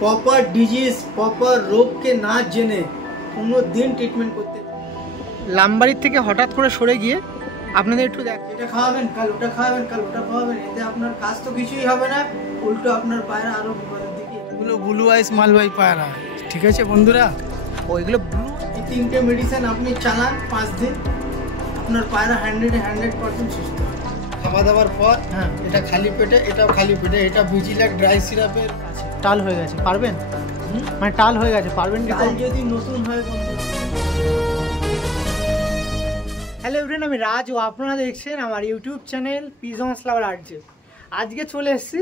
Proper disease proper রোগকে না জেনে কোনো দিন ট্রিটমেন্ট করতে। লামবাড়ির থেকে হঠাৎ করে সরে গিয়ে আপনাদের একটু এটা খাওয়াবেন, কাল ওটা খাওয়াবেন, কাল ওটা খাওয়াবেন, এতে আপনার কাজ তো কিছুই হবে না, উল্টো আপনার পায়রা আরো বিপদের দিকে। এগুলো ব্লু আইস মালবাহী পায়রা, ঠিক আছে বন্ধুরা? ওইগুলো ব্লু, এই 3টে মেডিসিন আপনি চালান 5 দিন, আপনার পায়রা 100% সুস্থ। খাওয়া দাওয়ার পর হ্যাঁ, এটা খালি পেটে, এটাও খালি পেটে, এটা ভিজিলাক ড্রাই সিরাপের টাল হয়ে গেছে, পারবেন? মানে টাল হয়ে গেছে, পারবেন কি? যদি নতুন হয় বন্ধু। হ্যালো এভরিওয়ান, আমি রাজ ও আপনারা দেখছেন আমার ইউটিউব চ্যানেল পিজন্স লাভার আরজে। আজকে চলে এসেছি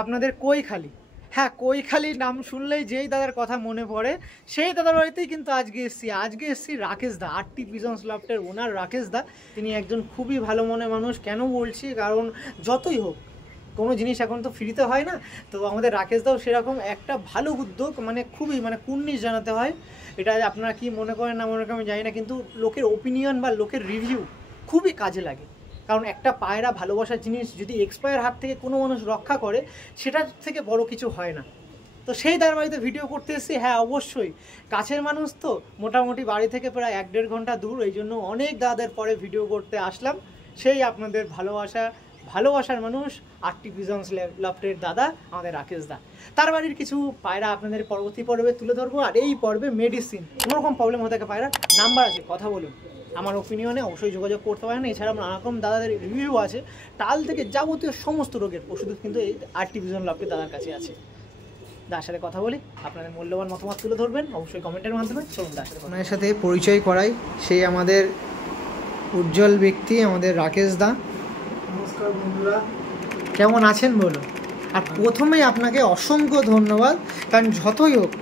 আপনাদের কৈখালি। হ্যাঁ, কৈখালির নাম শুনলেই যেই দাদার কথা মনে পড়ে সেই দাদার বাড়িতেই কিন্তু আজকে এসেছি রাকেশ দা, আরটি পিজন্স লফটের ওনার রাকেশ দা। তিনি একজন খুবই ভালো মনের মানুষ। কেন বলছি? কারণ যতই হোক কোনো জিনিস এখন তো ফ্রিতে হয় না, তো আমাদের রাকেশ দাও সেরকম একটা ভালো উদ্যোগ, মানে খুবই কুর্নিশ জানাতে হয়। এটা আপনারা কি মনে করেন না মনে করেন আমি জানি না, কিন্তু লোকের ওপিনিয়ন বা লোকের রিভিউ খুবই কাজে লাগে। কারণ একটা পায়রা ভালোবাসার জিনিস যদি এক্সপায়ার হাত থেকে কোনো মানুষ রক্ষা করে, সেটার থেকে বড় কিছু হয় না। তো সেই তার বাড়িতে ভিডিও করতে এসেছি। হ্যাঁ অবশ্যই কাছের মানুষ তো, মোটামুটি বাড়ি থেকে প্রায় 1-1.5 ঘন্টা দূর, এই জন্য অনেক দাদাদের পরে ভিডিও করতে আসলাম। সেই আপনাদের ভালোবাসার মানুষ আরটি পিজন্স লফটের দাদা, আমাদের রাকেশ দা। তার বাড়ির কিছু পায়রা আপনাদের পরবর্তী পর্বে তুলে ধরবো। আর এই পর্বে মেডিসিন, কোনোরকম প্রবলেম হতে থাকে পায়রা, নাম্বার আছে, কথা বলুন, আমার ওপিনিয়নে অবশ্যই যোগাযোগ করতে পারেন। এছাড়া নানা রকম দাদাদের রিভিউ আছে, টাল থেকে যাবতীয় সমস্ত রোগের ওষুধ কিন্তু এই আরটি পিজন্স লফটের দাদার কাছে আছে। দার সাথে কথা বলি, আপনাদের মূল্যবান মতামত তুলে ধরবেন অবশ্যই কমেন্টের মাধ্যমে। চলুন দার সাথে সাথে পরিচয় করাই, সেই আমাদের উজ্জ্বল ব্যক্তি আমাদের রাকেশ দা। নমস্কার বন্ধুরা, কেমন আছেন বলুন? আর প্রথমেই আপনাকে অসংখ্য ধন্যবাদ, কারণ যতই হোক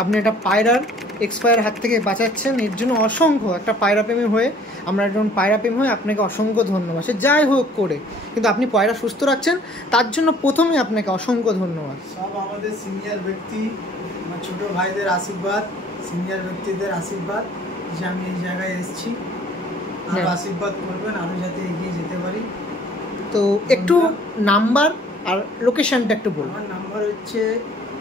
আপনি একটা পায়রার এক্সপায়ার হাত থেকে বাঁচাচ্ছেন, এর জন্য অসংখ্য, একটা পায়রাপ্রেমী হয়ে, আমরা একজন পায়রাপ্রেমী হয়ে আপনাকে অসংখ্য ধন্যবাদ। সে যাই হোক করে কিন্তু আপনি পায়রা সুস্থ রাখছেন, তার জন্য প্রথমেই আপনাকে অসংখ্য ধন্যবাদ। সব আমাদের সিনিয়র ব্যক্তি, আমার ছোটো ভাইদের আশীর্বাদ, সিনিয়র ব্যক্তিদের আশীর্বাদ যে আমি এই জায়গায় এসেছি। আর আশীর্বাদ করবেন আরও যাতে এগিয়ে যেতে পারি। তো একটু নাম্বার আর লোকেশনটা একটু বলুন। আমার নাম্বার হচ্ছে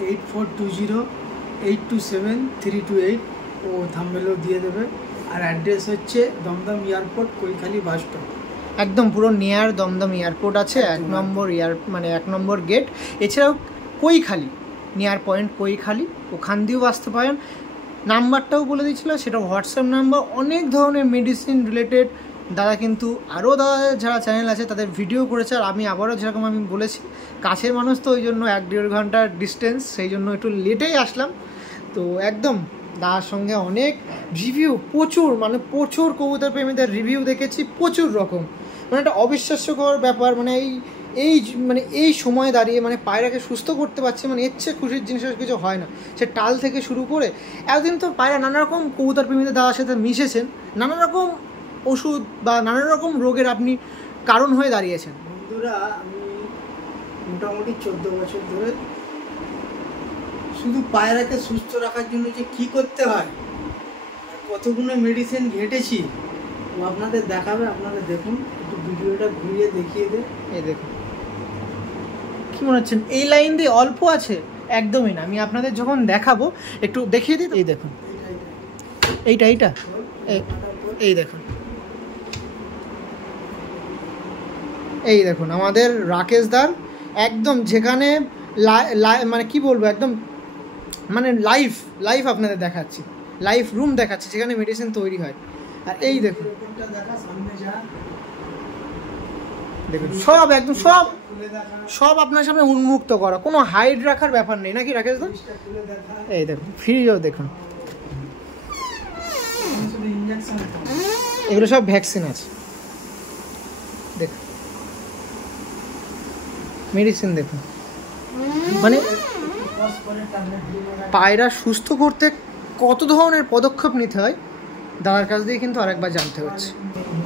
8420827328, ও থাম্বনেলেও দিয়ে দেবে। আর অ্যাড্রেস হচ্ছে Dum Dum airport, Kaikhali bus stop, একদম পুরো নিয়ার দমদম এয়ারপোর্ট আছে, 1 নম্বর গেট। এছাড়াও কৈখালি নিয়ার পয়েন্ট কৈখালি, ওখান দিয়েও আসতে পারেন। নাম্বারটাও বলে দিয়েছিল, সেটা হোয়াটসঅ্যাপ নাম্বার। অনেক ধরনের মেডিসিন রিলেটেড দাদা কিন্তু আরও দাদা যারা চ্যানেল আছে তাদের ভিডিও করেছে। আর আমি আবারও যেরকম আমি বলেছি, কাছের মানুষ তো, ওই জন্য 1-1.5 ঘন্টার ডিস্টেন্স, সেই জন্য একটু লেটেই আসলাম। তো একদম দাদার সঙ্গে অনেক রিভিউ, প্রচুর কবুতর প্রেমীদের রিভিউ দেখেছি, প্রচুর রকম, একটা অবিশ্বাস্যকর ব্যাপার। এই সময় দাঁড়িয়ে পায়রাকে সুস্থ করতে পারছে, এর চেয়ে খুশির জিনিস কিছু হয় না। সে টাল থেকে শুরু করে একদিন তো পায়রা নানা রকম কবুতর প্রেমীদের দাদার সাথে মিশেছেন, নানা রকম ওষুধ বা নানা রকম রোগের আপনি কারণ হয়ে দাঁড়িয়েছেন। বন্ধুরা, আমি মোটামুটি 14 বছর ধরে শুধু পায়রাকে সুস্থ রাখার জন্য যে কী করতে হয়, কতগুলো মেডিসিন ঘেটেছি, ও আপনাদের দেখাবে। আপনারা দেখুন, একটু ভিডিওটা ঘুরিয়ে দেখিয়ে দেন। এই দেখুন, কী মনে হচ্ছেন এই লাইন দিয়ে অল্প আছে? একদমই না, আমি আপনাদের যখন দেখাবো একটু দেখিয়ে দিই। এই দেখুন, এইটা এই দেখুন, এই দেখুন আমাদের রাকেশ দার একদম, যেখানে কি বলবো, একদম লাইভ আপনাদের দেখাচ্ছি, লাইভ রুম দেখাচ্ছি যেখানে মেডিসিন তৈরি হয়। আর এই দেখুন সব একদম সব আপনার সামনে উন্মুক্ত করা, কোনো হাইড রাখার ব্যাপার নেই, নাকি রাকেশ দা? এই দেখুন, ফ্রিজও দেখুন, এগুলো সব ভ্যাকসিন আছে। দেখুন মেডিসিন দেখুন, পায়রা সুস্থ করতে কত ধরনের পদক্ষেপ নিতে হয় দাদার কাছ দিয়ে কিন্তু আরেকবার জানতে হচ্ছে।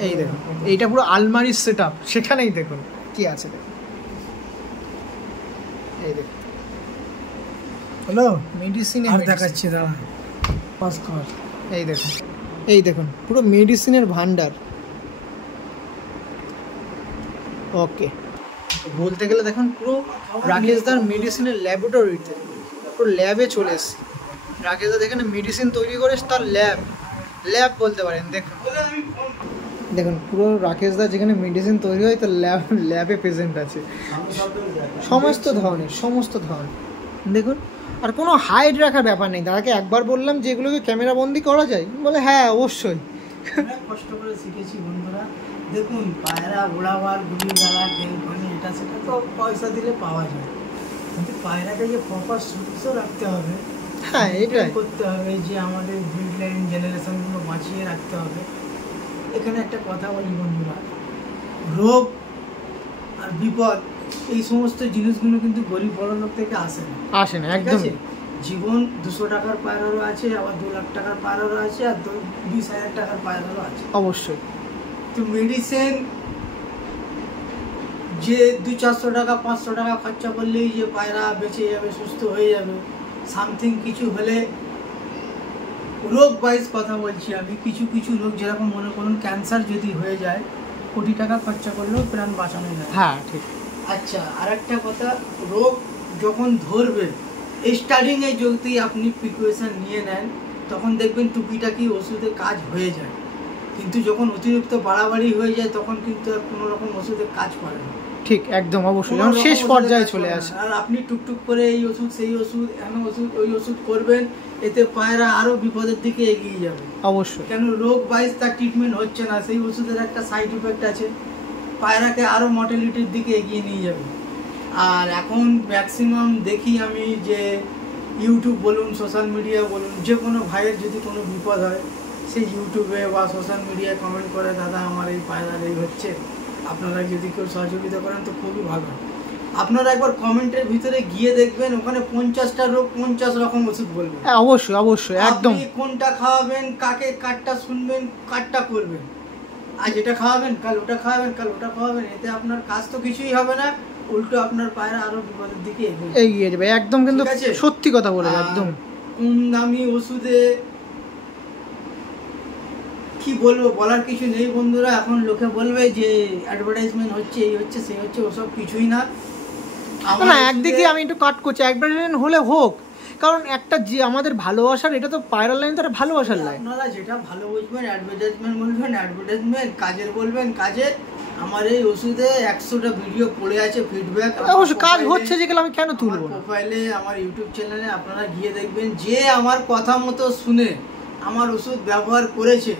এই দেখুন, এইটা পুরো আলমারির সেট আপ, সেখানেই দেখুন কি আছে। দেখুন, এই দেখুন, হ্যালো মেডিসিন দেখাচ্ছি দাদা, এই দেখুন পুরো মেডিসিনের ভান্ডার। ওকে, বলতে গেলে দেখুন পুরো রাকেশ দার মেডিসিনের ল্যাবরেটরিতে পুরো ল্যাবে চলে এসেছি। রাকেশ দা এখানে মেডিসিন তৈরি করে তার ল্যাব বলতে পারেন। দেখুন পুরো রাকেশ দা যেখানে মেডিসিন তৈরি হয় তার ল্যাবে প্রেজেন্ট আছে সমস্ত ধরনের দেখুন। আর কোনো হাইড রাখার ব্যাপার নেই। দাদাকে একবার বললাম যে এগুলোকে ক্যামেরা বন্দি করা যায়, বলে হ্যাঁ অবশ্যই। অনেক কষ্ট করে শিখেছি বন্ধুরা। দেখুন পায়রা ওড়াবার গুলি গালা তেল পানি এটা সেটা তো পয়সা দিলে পাওয়া যায়, কিন্তু পায়রাকে যে প্রপার সুরক্ষা রাখতে হবে, হ্যাঁ এটাই করতে হবে, যে আমাদের ব্রিড লাইন জেনারেশনগুলো বাঁচিয়ে রাখতে হবে। এখানে একটা কথা বলি বন্ধুরা, রোগ আর বিপদ এই সমস্ত জিনিসগুলো কিন্তু গরিব বড় লোক থেকে আসে না একদম। জীবন 200 টাকার পায়রারও আছে, আবার 2 লাখ টাকার পায়রারও আছে, আর 20,000 টাকার পায়রারও আছে অবশ্যই। তো মেডিসিন যে 200-400 টাকা 500 টাকা খরচা করলেই যে পায়রা বেঁচে যাবে, সুস্থ হয়ে যাবে, সামথিং কিছু হলে রোগ ওয়াইজ কথা বলছি আমি, কিছু রোগ যেরকম মনে করুন ক্যান্সার যদি হয়ে যায়, কোটি টাকা খরচা করলেও প্রাণ বাঁচানো যায়। হ্যাঁ ঠিক। আচ্ছা, আর একটা কথা, রোগ যখন ধরবে স্টার্টিংয়ে যদি আপনি প্রিকশন নিয়ে নেন তখন দেখবেন টুকিটাকি ওষুধে কাজ হয়ে যায়, কিন্তু যখন অতিরিক্ত বাড়াবাড়ি হয়ে যায় তখন কিন্তু আর কোনো রকম ওষুধে কাজ করে না। ঠিক একদম অবশ্যই, যখন শেষ পর্যায়ে চলে আসে। আর আপনি টুকটুক করে এই ওষুধ সেই ওষুধ এমন ওষুধ ওই ওষুধ করবেন, এতে পায়রা আরো বিপদের দিকে এগিয়ে যাবে অবশ্যই। কেন রোগ ওয়াইজ তার ট্রিটমেন্ট হচ্ছে না, সেই ওষুধের একটা সাইড ইফেক্ট আছে, পায়রাকে আরো মর্টালিটির দিকে এগিয়ে নিয়ে যাবে। আর এখন ম্যাক্সিমাম দেখি আমি যে ইউটিউব বলুন সোশ্যাল মিডিয়া বলুন, যে কোনো ভাইয়ের যদি কোনো বিপদ হয় সে ইউটিউবে বা সোশ্যাল মিডিয়ায় কমেন্ট করে, দাদা আমার এই পায়রার এই হচ্ছে, আপনারা যদি কেউ সহযোগিতা করেন তো খুবই ভালো। আপনারা একবার কমেন্টের ভিতরে গিয়ে দেখবেন, ওখানে 50টা রোগ 50 রকম ওষুধ বলবেন। হ্যাঁ অবশ্যই অবশ্যই একদম। আপনি কোনটা খাওয়াবেন, কাকে কাটটা শুনবেন, কাটটা করবেন, আজ এটা খাওয়াবেন কাল ওটা খাওয়াবেন, কাল ওটা খাওয়াবেন, এতে আপনার কাজ তো কিছুই হবে না, উল্টো আপনার পায়রা আরো বিপদের দিকে এগিয়ে যাবে একদম। কিন্তু সত্যি কথা বলে একদম। কম দামি ওষুধে কি বলবো, বলার কিছু নেই বন্ধুরা। এখন লোকে বলবে যে অ্যাডভার্টাইজমেন্ট হচ্ছে, এই হচ্ছে সেই হচ্ছে, ওসব কিছুই না। না একদিক দিয়ে আমি একটু কাট করছি, অ্যাডভার্টাইজমেন্ট হলে হোক, কারণ একটা যে আমাদের ভালোবাসার, এটা তো পায়রা লাইন, তারা ভালোবাসার লাইন। আপনারা যেটা ভালো বুঝবেন অ্যাডভার্টাইজমেন্ট বলবেন অ্যাডভার্টাইজমেন্ট, কাজের বলবেন কাজের। আমার এই ওষুধে 100টা ভিডিও পড়ে আছে, ফিডব্যাক অবশ্যই কাজ হচ্ছে, যেগুলো আমি কেন তুলবো না। প্রোফাইলে আমার ইউটিউব চ্যানেলে আপনারা গিয়ে দেখবেন, যে আমার কথা মতো শুনে আমার ওষুধ ব্যবহার করেছে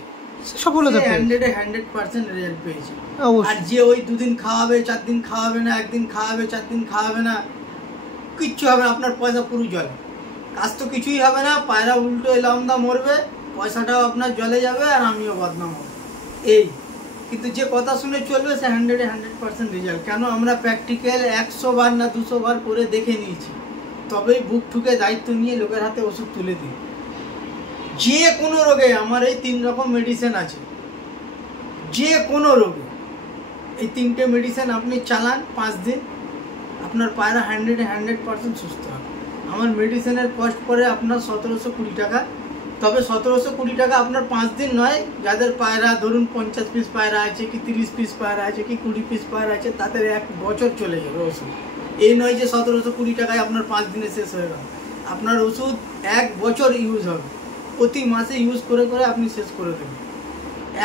সফলতা পেয়েছে, 100% রেজাল্ট পেয়েছে। অবশ্যই। আর যে ওই 2 দিন খাওয়াবে 4 দিন খাওয়াবে না, 1 দিন খাওয়াবে 4 দিন খাওয়াবে না, কিচ্ছু হবে না, আপনার পয়সা পুরো জলে, কাজ তো কিছুই হবে না, পায়রা উল্টো এলামদা মরবে, পয়সাটাও আপনার জলে যাবে, আর আমিও বদনাম হব। এই কিন্তু যে কথা শুনে চলবে সে 100% রেজাল্ট। কেন আমরা প্র্যাকটিক্যাল 100 বার না 200 বার করে দেখে নিয়েছি, তবেই বুক ঠুকে দায়িত্ব নিয়ে লোকের হাতে ওষুধ তুলে দিই। যে কোনো রোগে আমার এই 3 রকম মেডিসিন আছে, যে কোনো রোগে এই 3টে মেডিসিন আপনি চালান 5 দিন, আপনার পায়রা 100% সুস্থ হবে। আমার মেডিসিনের কস্ট পড়ে আপনার 1720 টাকা, তবে 1720 টাকা আপনার 5 দিন নয়, যাদের পায়রা ধরুন 50 পিস পায়রা আছে, কি 30 পিস পায়রা আছে, কি 20 পিস পায়রা আছে, তাদের 1 বছর চলে যাবে ওষুধ। এই নয় যে 1720 টাকায় আপনার 5 দিনে শেষ হয়ে গেল, আপনার ওষুধ 1 বছর ইউজ হবে, প্রতি মাসে ইউজ করে করে আপনি শেষ করে দেবেন,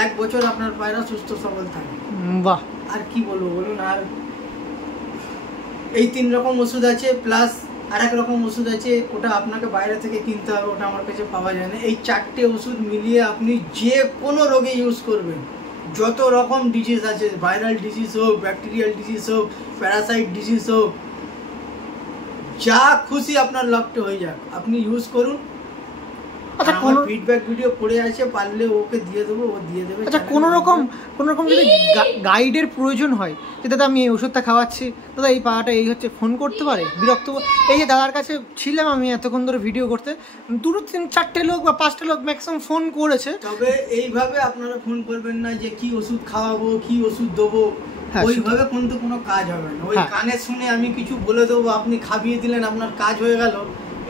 1 বছর আপনার পায়রা সুস্থ সবল থাকবে। বাহ, আর কি বলবো বলুন। আর এই 3 রকম ওষুধ আছে, প্লাস আর এক রকম ওষুধ আছে, ওটা আপনাকে বাইরে থেকে কিনতে হবে, ওটা আমার কাছে পাওয়া যায় না। এই 4টে ওষুধ মিলিয়ে আপনি যে কোনো রোগে ইউজ করবেন, যত রকম ডিজিজ আছে, ভাইরাল ডিজিজ হোক, ব্যাকটেরিয়াল ডিজিজ হোক, প্যারাসাইট ডিজিজ হোক, যা খুশি আপনার লকটা হয়ে যাক, আপনি ইউজ করুন। আচ্ছা, কোনো ফিডব্যাক ভিডিও পড়ে আছে, পারলে ওকে দিয়ে দেবো, ও দিয়ে দেবে। আচ্ছা, কোনো রকম যদি গাইডের প্রয়োজন হয়, যে দাদা আমি এই ওষুধটা খাওয়াচ্ছি, দাদা এই পাড়াটা এই হচ্ছে, ফোন করতে পারে? বিরক্ত, এই যে দাদার কাছে ছিলাম আমি এতক্ষণ ধরে ভিডিও করতে, 2-3-4টে লোক বা 5টে লোক ম্যাক্সিমাম ফোন করেছে। তবে এইভাবে আপনারা ফোন করবেন না যে কি ওষুধ খাওয়াবো, কি ওষুধ দেবো, ওইভাবে কিন্তু কোনো কাজ হবে না। ওই কানে শুনে আমি কিছু বলে দেবো, আপনি খাবিয়ে দিলেন, আপনার কাজ হয়ে গেল,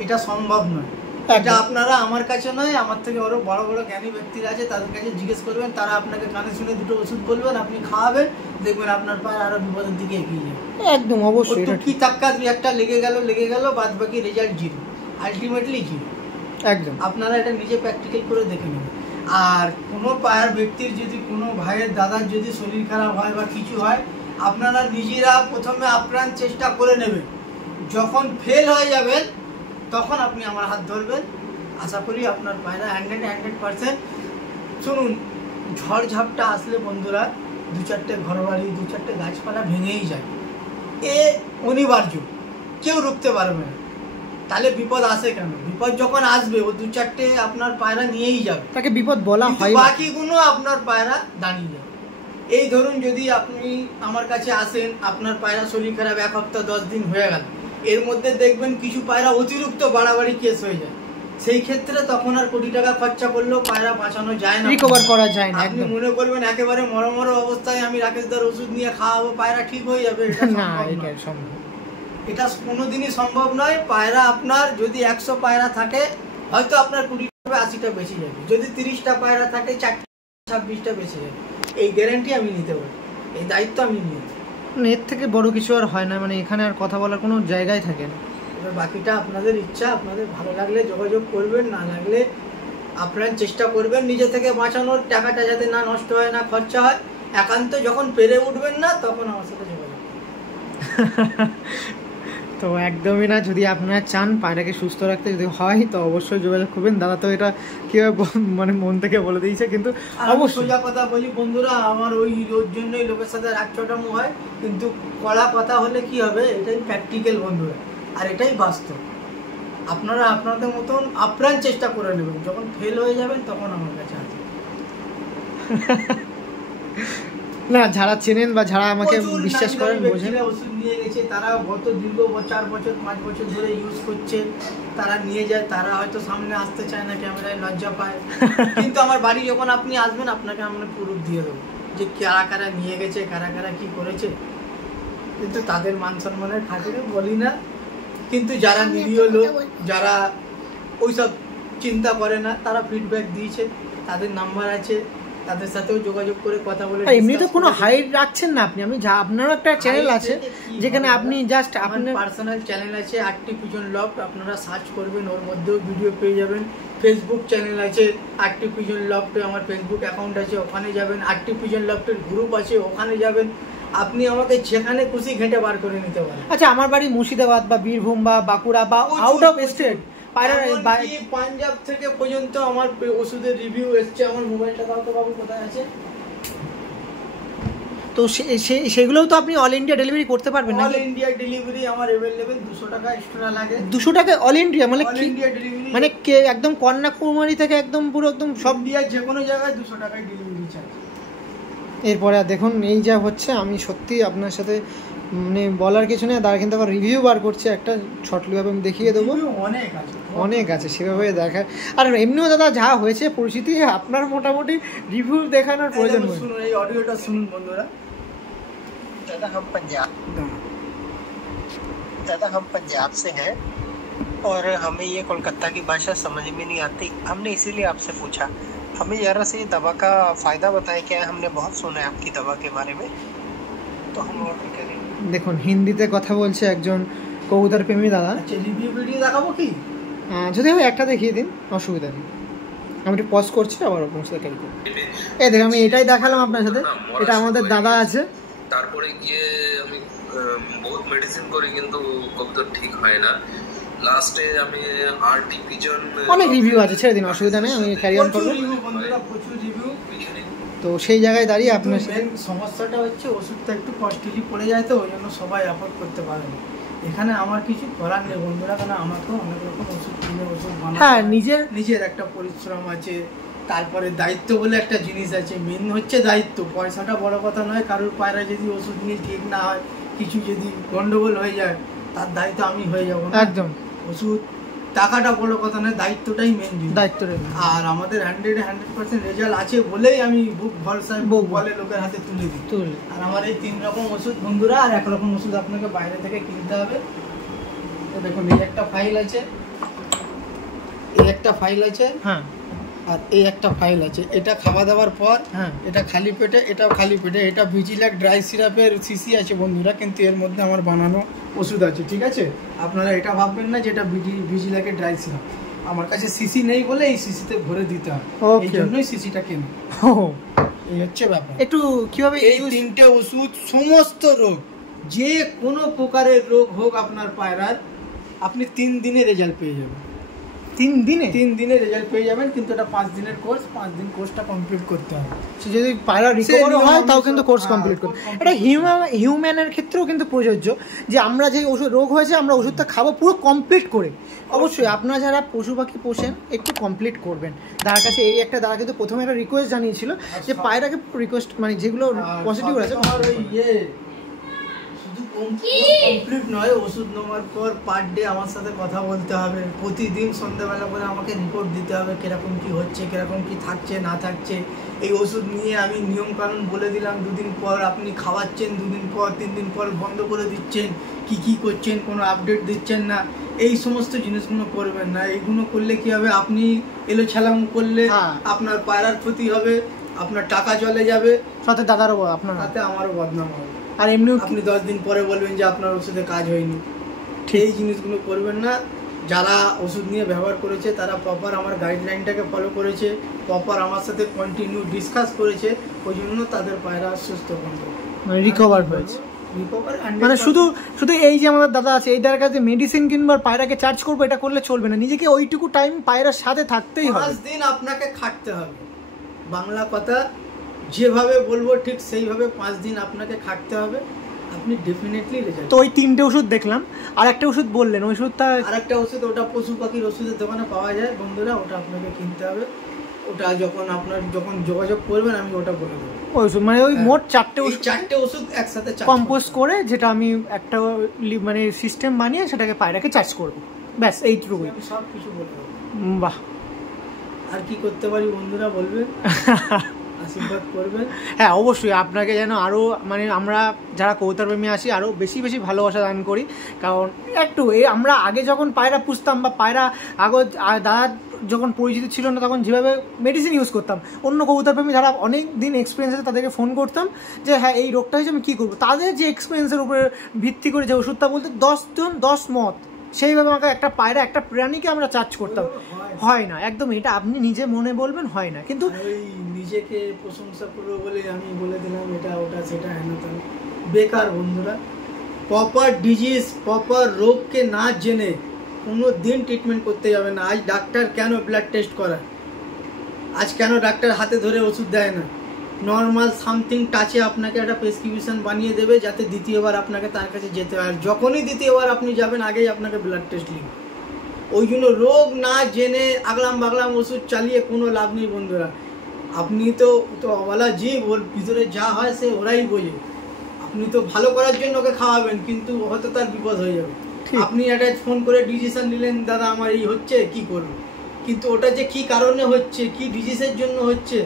এটা সম্ভব নয়। এটা আপনারা আমার কাছে নয়, আমার থেকে আরো বড় বড় জ্ঞানী ব্যক্তিরা আছে, তাদের কাছে জিজ্ঞেস করবেন, তারা আপনাকে কানে শুনে 2টো ওষুধ বলবেন, আপনি খাওয়াবেন, দেখবেন আপনার পায়ে আরো বিপদের দিকে এগিয়ে যাবে। একদম অবশ্যই। কি টাক্কা 2-1টা লেগে গেল, বাদ বাকি রেজাল্ট 0। Ultimately zero. একদম আপনারা এটা নিজে প্র্যাকটিক্যাল করে দেখে নেবেন। আর কোনো পাড়ার ব্যক্তির যদি কোনো ভাইয়ের দাদার যদি শরীর খারাপ হয় বা কিছু হয়, আপনারা নিজেরা প্রথমে আপ্রাণ চেষ্টা করে নেবেন। যখন ফেল হয়ে যাবেন তখন আপনি আমার হাত ধরবেন। আশা করি আপনার পায়রা 100% শুনুন, ঝড় ঝাপটা আসলে বন্ধুরা 2-4টে ঘরবাড়ি 2-4টে গাছপালা ভেঙেই যায়, এ অনিবার্য, কেউ রুখতে পারবে না। তাহলে বিপদ আসে কেন? বিপদ যখন আসবে ও 2-4টে আপনার পায়রা নিয়েই যাবে, তাকে বিপদ বলা হয়, বাকিগুলো আপনার পায়রা দাঁড়িয়ে যাবে। এই ধরুন যদি আপনি আমার কাছে আসেন, আপনার পায়রা শরীর খারাপ 1 সপ্তাহ 10 দিন হয়ে গেল, এর মধ্যে দেখবেন কিছু পায়রা অতিরিক্ত বাড়াবাড়ি কেস হয়ে যায়, সেই ক্ষেত্রে তখন আর কোটি টাকা খরচা করলেও পায়রা বাঁচানো যায় না, রিকভার করা যায় না। আপনি মনে করবেন একেবারে মরমর অবস্থায় আমি রাকেশ দার ওষুধ নিয়ে খাওয়াবো, পায়রা ঠিক হয়ে যাবে, না, এটা সম্ভব, এটা কোনোদিনই সম্ভব নয়। পায়রা আপনার যদি 100 পায়রা থাকে, হয়তো আপনার 20টা 80টা বেঁচে যাবে, যদি 30টা পায়রা থাকে 4-26টা বেঁচে যাবে, এই গ্যারান্টি আমি নিতে পারি, এই দায়িত্ব আমি নিই। এর থেকে বড় কিছু আর হয় না, মানে এখানে আর কথা বলার কোনো জায়গায় থাকে না। এবার বাকিটা আপনাদের ইচ্ছা, আপনাদের ভালো লাগলে যোগাযোগ করবেন, না লাগলে আপনারা চেষ্টা করবেন নিজে থেকে বাঁচানোর, টাকাটা যাতে না নষ্ট হয়, না খরচা হয়। একান্ত যখন পেরে উঠবেন না তখন আমার সাথে যোগাযোগ করবেন। তো একদমই না, যদি আপনারা চান পায়রাকে সুস্থ রাখতে যদি হয় তো অবশ্যই যোগাযোগ করবেন। দাদা তো এটা কীভাবে মানে মন থেকে বলে দিয়েছে, কিন্তু অবশ্যই সোজা কথা বলি বন্ধুরা, আমার ওই জন্যই লোকের সাথে রাগ চটামো হয়, কিন্তু কড়া কথা হলে কি হবে, এটাই প্র্যাকটিক্যাল বন্ধুরা, আর এটাই বাস্তব। আপনারা আপনাদের মতন আপ্রাণ চেষ্টা করে নেবেন, যখন ফেল হয়ে যাবেন তখন আমার কাছে আসবেন। না, যারা চেনেন বা যারা আমাকে বিশ্বাস করেন, বোঝেন, ওষুধ নিয়ে গেছে, তারা গত দীর্ঘ 4 বছর 5 বছর ধরে ইউজ করছে, তারা নিয়ে যায়, তারা হয়তো সামনে আসতে চায় না, ক্যামেরায় লজ্জা পায়, কিন্তু আমার বাড়ি যখন আপনি আসবেন আপনাকে আমরা প্রুফ দিয়ে দেবো যে কারা কারা নিয়ে গেছে, কারা কারা কি করেছে। কিন্তু তাদের মান সম্মানের খাতিরে বলি না, কিন্তু যারা নিরীহ লোক, যারা ওইসব চিন্তা করে না, তারা ফিডব্যাক দিয়েছে, তাদের নাম্বার আছে, তাদের সাথেও যোগাযোগ করে কথা বলে। এমনি তো কোনো হাইড রাখছেন না আপনি, আমি আপনারও একটা চ্যানেল আছে যেখানে আপনি জাস্ট আপনার পার্সোনাল চ্যানেল আছে আরটি পিজন লফট, আপনারা সার্চ করবেন, ওর মধ্যেও ভিডিও পেয়ে যাবেন। ফেসবুক চ্যানেল আছে আরটি পিজন লফট, আমার ফেসবুক অ্যাকাউন্ট আছে, ওখানে যাবেন। আরটি পিজন লফটের গ্রুপ আছে, ওখানে যাবেন। আপনি আমাকে যেখানে খুশি ঘেঁটে বার করে নিতে পারেন। আচ্ছা, আমার বাড়ি মুর্শিদাবাদ বা বীরভূম বা বাঁকুড়া বা আউট অফ স্টেট, পাঞ্জাব থেকে পর্যন্ত আমার ওষুধের রিভিউ এসছে। আমার মোবাইলটা দাও তো বাবু, কোথায় আছে? তো সেগুলোও তো আপনি অল ইন্ডিয়া ডেলিভারি করতে পারবেন না? অল ইন্ডিয়া ডেলিভারি আমার अवेलेबल, 200 টাকা এক্সট্রা লাগে। 200 টাকা অল ইন্ডিয়া? মানে অল ইন্ডিয়া ডেলিভারি, মানে কে একদম কন্যাকুমারী থেকে একদম পুরো একদম সব ইন্ডিয়ার যে কোনো জায়গায় 200 টাকায় ডেলিভারি চার্জ। এরপরে দেখুন এই যা হচ্ছে, আমি সত্যি আপনার সাথে মানে বলার কিছু নেই, তারা কিন্তু আবার রিভিউ বার করছে, একটা শর্টলিভাবে আমি দেখিয়ে দেবো, অনেক আছে সেভাবে দেখার। আর এমনিও দাদা যা হয়েছে পরিস্থিতি, আপনার মোটামুটি রিভিউ দেখানোর প্রয়োজন নেই। শুনুন, এই অডিওটা শুনুন বন্ধুরা। दादा हम पंजाब से हैं और हमें ये कोलकाता की भाषा समझ में नहीं आती, हमने इसीलिए आपसे पूछा, हमें जरा से दवा का फ़ायदा बताएं, क्या है? हमने बहुत सुना है आपकी दवा के बारे में, तो हम ऑर्डर करें। দেখুন হিন্দিতে কথা বলছে একজন কবুতর প্রেমী দাদা। আচ্ছা, রিভিউ ভিডিও দেখাবো কি? যদি হয় একটা দেখিয়ে দিন, অসুবিধা নেই। আমি একটু পজ করছি, আবার পৌঁছতে ক্যারি করব। এই দেখুন, আমি এটাই দেখালাম আপনার সাথে, এটা আমাদের দাদা আছে। তারপরে গিয়ে আমি বহুত মেডিসিন করি, কিন্তু কবুতর ঠিক হয় না। লাস্টে আমি আরটি পিজন, অনেক রিভিউ আছে, ছেড়ে দিন, অসুবিধা নেই, আমি ক্যারি অন করব। প্রচুর রিভিউ। তো সেই জায়গায় দাঁড়িয়ে আপনার মেন সমস্যাটা হচ্ছে ওষুধটা একটু কস্টলি পড়ে যায়, তো ওই জন্য সবাই অ্যাফোর্ড করতে পারে না। এখানে আমার কিছু করার নেই বন্ধুরা, কারণ আমাকেও অনেক রকম ওষুধ কিনে ওষুধ বানাতে, হ্যাঁ নিজের একটা পরিশ্রম আছে, তারপরে দায়িত্ব বলে একটা জিনিস আছে। মেন হচ্ছে দায়িত্ব, পয়সাটা বড় কথা নয়। কারোর পায়রা যদি ওষুধ নিয়ে ঠিক না হয়, কিছু যদি গন্ডগোল হয়ে যায়, তার দায়িত্ব আমি হয়ে যাবো না। একদম, ওষুধ টাকাটা বড় কথা নয়, দায়িত্বটাই মেন জিনিস। দায়িত্ব। আর আমাদের 100% রেজাল্ট আছে বলেই আমি বুক ভরসায় বলে লোকের হাতে তুলে দিই। আর আমার এই 3 রকম ওষুধ বন্ধুরা, আর 1 রকম ওষুধ আপনাকে বাইরে থেকে কিনতে হবে। তো দেখুন, এই একটা ফাইল আছে, এই একটা ফাইল আছে, হ্যাঁ, আর এই একটা ফাইল আছে, এটা খাওয়া দাওয়ার পর হ্যাঁ। এটা খালি পেটে, এটাও খালি পেটে। এটা ভিজিল্যাক ড্রাই সিরাপের সিসি আছে বন্ধুরা, কিন্তু এর মধ্যে আমার বানানো ওষুধ আছে, ঠিক আছে? আপনারা এটা ভাববেন না যে এটা ভিজিল্যাকের ড্রাই সিরাপ। আমার কাছে সিসি নেই বলে এই সিসিতে ভরে দিতে হয়, এই জন্যই সিসিটা কেনা। এই হচ্ছে ব্যাপার। একটু কিভাবে এই তিনটে ওষুধ সমস্ত রোগ, যে কোনো প্রকারের রোগ হোক আপনার পায়রার, আপনি 3 দিনে রেজাল্ট পেয়ে যাবেন। 3 দিনে 3 দিনে রেজাল্ট পেয়ে যাবেন, কিন্তু এটা 5 দিনের কোর্স, 5 দিন কোর্সটা কমপ্লিট করতে হবে। সে যদি পায়রা রিকভার হয় তাও কিন্তু কোর্স কমপ্লিট করবে। এটা হিউম্যানের ক্ষেত্রেও কিন্তু প্রযোজ্য, যে আমরা যে ওষুধ রোগ হয়েছে আমরা ওষুধটা খাবো পুরো কমপ্লিট করে। অবশ্যই আপনারা যারা পশু পাখি পোষেন একটু কমপ্লিট করবেন। তার কাছে এই একটা দ্বারা কিন্তু প্রথমে একটা রিকোয়েস্ট জানিয়েছিল যে পায়রাকে রিকোয়েস্ট মানে যেগুলো পজিটিভ আছে কমপ্লিট নয়, ওষুধ নেওয়ার পর পার ডে আমার সাথে কথা বলতে হবে, প্রতিদিন সন্ধ্যাবেলা করে আমাকে রিপোর্ট দিতে হবে কিরকম কি হচ্ছে, কিরকম কি থাকছে না থাকছে। এই ওষুধ নিয়ে আমি নিয়ম কানুন বলে দিলাম, 2 দিন পর আপনি খাওয়াচ্ছেন, 2 দিন পর 3 দিন পর বন্ধ করে দিচ্ছেন, কি করছেন কোনো আপডেট দিচ্ছেন না। এই সমস্ত জিনিসগুলো করবেন না। এইগুলো করলে কি হবে, আপনি এলোছালাম করলে আপনার পায়রার ক্ষতি হবে, আপনার টাকা চলে যাবে, সাথে দাদারও আপনার তাতে আমারও বদনাম হবে। আর এমনিও আপনি 10 দিন পরে বলবেন যে আপনার ওষুধে কাজ হয়নি। এই জিনিসগুলো করবেন না। যারা ওষুধ নিয়ে ব্যবহার করেছে তারা প্রপার আমার গাইডলাইনটাকে ফলো করেছে, প্রপার আমার সাথে কন্টিনিউ ডিসকাস করেছে, ওই জন্য তাদের পায়রা সুস্থ মানে রিকভার হয়েছে। মানে শুধু এই যে আমাদের দাদা আছে এই দাদার কাছে মেডিসিন কিনবো আর পায়রাকে চার্জ করবো, এটা করলে চলবে না। নিজেকে ওইটুকু টাইম পায়রার সাথে থাকতেই হবে। 5 দিন আপনাকে খাটতে হবে। বাংলা কথা যেভাবে বলবো ঠিক সেইভাবে 5 দিন আপনাকে খাটতে হবে, আপনি ডেফিনেটলি রেজাল্ট। তো ওই 3টে ওষুধ দেখলাম, আর একটা ওষুধ বললেন, ওই ওষুধটা আরেকটা ওষুধ, ওটা পশু পাখির ওষুধের দোকানে পাওয়া যায় বন্ধুরা, ওটা আপনাকে কিনতে হবে। ওটা যখন যোগাযোগ করবেন আমি ওটা বলে দেবো। ওই ওষুধ মানে ওই মোট 4টে ওষুধ, 4টে ওষুধ একসাথে কম্পোস্ট করে, যেটা আমি একটা মানে সিস্টেম বানিয়ে সেটাকে পায়রাকে চার্জ করবো, ব্যাস এইটুকুই। সব কিছু বলে দেবো। বাহ, আর কি করতে পারি বন্ধুরা বলবেন, আশীর্বাদ করবেন। হ্যাঁ অবশ্যই আপনাকে যেন আরও মানে আমরা যারা কবুতরপ্রেমী আছি আরও বেশি ভালোবাসা দান করি। কারণ একটু আমরা আগে যখন পায়রা পুষতাম বা পায়রা দাদা যখন পরিচিত ছিল না তখন যেভাবে মেডিসিন ইউজ করতাম, অন্য কবুতরপ্রেমী যারা অনেক দিন এক্সপিরিয়েন্স আছে তাদেরকে ফোন করতাম যে হ্যাঁ এই রোগটা হয়েছে আমি কী করবো, তাদের যে এক্সপিরিয়েন্সের উপরে ভিত্তি করে যে ওষুধটা বলতে 10 জন 10 মত, সেইভাবে আমাকে একটা পায়রা একটা প্রাণীকে আমরা চার্জ করতাম। হয় না একদম, এটা আপনি নিজে মনে বলবেন হয় না, কিন্তু ওই নিজেকে প্রশংসা করবো বলে আমি বলে দিলাম এটা ওটা সেটা হেন বেকার বন্ধুরা। প্রপার ডিজিজ প্রপার রোগকে না জেনে কোনো দিন ট্রিটমেন্ট করতে যাবে না। আজ ডাক্তার কেন ব্লাড টেস্ট করায়, আজ কেন ডাক্তার হাতে ধরে ওষুধ দেয় না, নর্মাল সামথিং টাচে আপনাকে একটা প্রেসক্রিপশন বানিয়ে দেবে যাতে দ্বিতীয়বার আপনাকে তার কাছে যেতে হয়। আর যখনই দ্বিতীয়বার আপনি যাবেন আগেই আপনাকে ব্লাড টেস্ট লিখবে। ওই জন্য রোগ না জেনে আগলাম বাগলাম ওষুধ চালিয়ে কোনো লাভ নেই বন্ধুরা। আপনি তো অবলা জীব, ওর ভিতরে যা হয় সে ওরাই বোঝে। আপনি তো ভালো করার জন্য ওকে খাওয়াবেন, কিন্তু হয়তো তার বিপদ হয়ে যাবে। আপনি একটা ফোন করে ডিসিশন নিলেন দাদা আমার এই হচ্ছে কি করব, কিন্তু ওটা যে কি কারণে হচ্ছে, কি ডিজিজের জন্য হচ্ছে,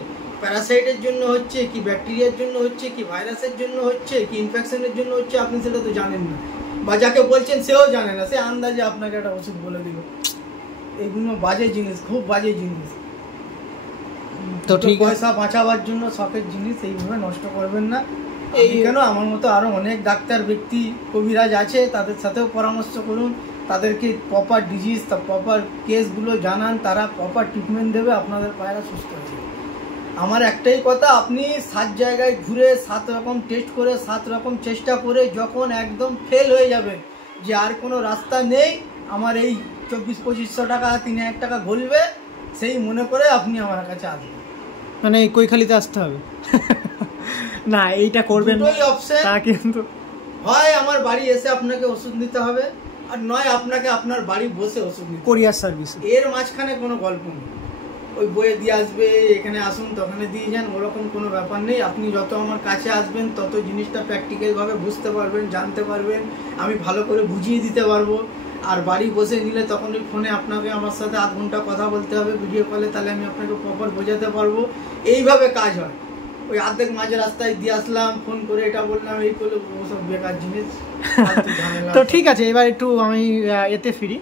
প্যারাসাইটের জন্য হচ্ছে, কি ব্যাকটেরিয়ার জন্য হচ্ছে, কি ভাইরাসের জন্য হচ্ছে, কি ইনফেকশনের জন্য হচ্ছে, আপনি সেটা তো জানেন না, বা যাকে বলছেন সেও জানে না, সে আন্দাজে আপনাকে একটা ওষুধ বলে দিল। এগুলো বাজে জিনিস, খুব বাজে জিনিস। তো ঠিক পয়সা বাঁচাবার জন্য শখের জিনিস এইভাবে নষ্ট করবেন না। এই কেন আমার মতো আরো অনেক ডাক্তার ব্যক্তি কবিরাজ আছে, তাদের সাথেও পরামর্শ করুন, তাদেরকে প্রপার ডিজিজ প্রপার কেসগুলো জানান, তারা প্রপার ট্রিটমেন্ট দেবে, আপনাদের পায়রা সুস্থ হয়ে যাবে। আমার একটাই কথা, আপনি 7 জায়গায় ঘুরে 7 রকম টেস্ট করে 7 রকম চেষ্টা করে যখন একদম ফেল হয়ে যাবেন যে আর কোনো রাস্তা নেই, আমার এই 2400-2500 টাকা 3000 টাকা গলবে, সেই মনে করে আপনি আমার কাছে আসবেন। মানে কৈখালিতে আসতে হবে না, এইটা করবেন না। অপশন কিন্তু হয় আমার বাড়ি এসে আপনাকে ওষুধ নিতে হবে, আর নয় আপনাকে আপনার বাড়ি বসে ওষুধ নিতে, কোরিয়ার সার্ভিস। এর মাঝখানে কোনো গল্প নেই। ওই বইয়ে দিয়ে আসবে, এখানে আসুন তখনই দিয়ে যান, ওরকম কোনো ব্যাপার নেই। আপনি যত আমার কাছে আসবেন তত জিনিসটা প্র্যাকটিক্যালভাবে বুঝতে পারবেন, জানতে পারবেন, আমি ভালো করে বুঝিয়ে দিতে পারবো। আর বাড়ি বসে নিলে তখন ওই ফোনে আপনাকে আমার সাথে 8 ঘন্টা কথা বলতে হবে ভিডিও কলে, তাহলে আমি আপনাকে প্রপার বোঝাতে পারবো। এইভাবে কাজ হয়, ওই অর্ধেক মাঝে রাস্তায় দিয়ে আসলাম, ফোন করে এটা বললাম, এই করলো, ওসব বেকার জিনিস। তো ঠিক আছে, এবার একটু আমি এতে ফিরি,